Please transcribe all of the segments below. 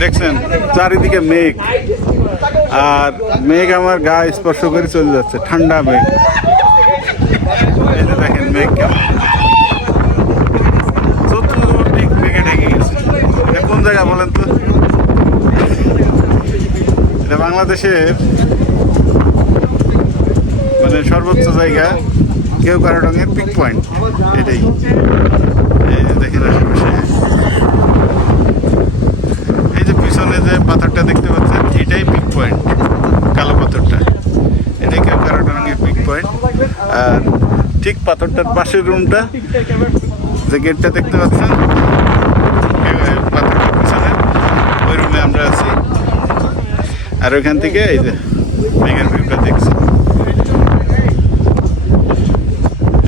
দেখছেন চারিদিকে মেঘ, আর মেঘ আমার গা স্পর্শ করে চলে যাচ্ছে, ঠান্ডা মেঘ। এই যে দেখেন মেঘ কেমন চতুর্দিক মেঘে ঢেকে গেছে। এটা কোন জায়গা বলেন তো? এটা বাংলাদেশের মানে সর্বোচ্চ জায়গা কেওক্রাডং-এর পিক পয়েন্ট এটাই। এই যে দেখেন আশেপাশে, এই যে পিছনে যে পাথরটা দেখতে পাচ্ছেন এটাই পিক পয়েন্ট, কালো পাথরটা, এটাই কেওক্রাডং-এর পিক পয়েন্ট। আর ঠিক পাথরটার পাশের রুমটা, যে গেটটা দেখতে পাচ্ছেন পাথরটার পিছনে, ওই রুমে আমরা আছি। আর ওইখান থেকে এই যে মেঘের ভিউটা দেখছি,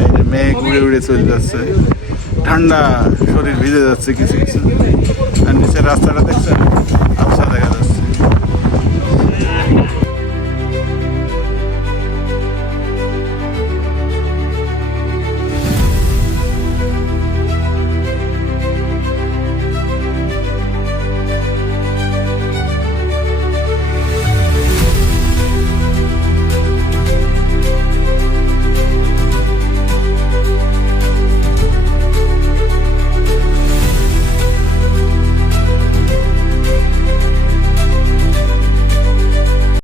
এই যে মেঘ উড়ে উড়ে চলে যাচ্ছে, ঠান্ডা, শরীর ভিজে যাচ্ছে কিছু কিছু। আর নিচের রাস্তাটা দেখছেন, আবছা দেখা যাচ্ছে।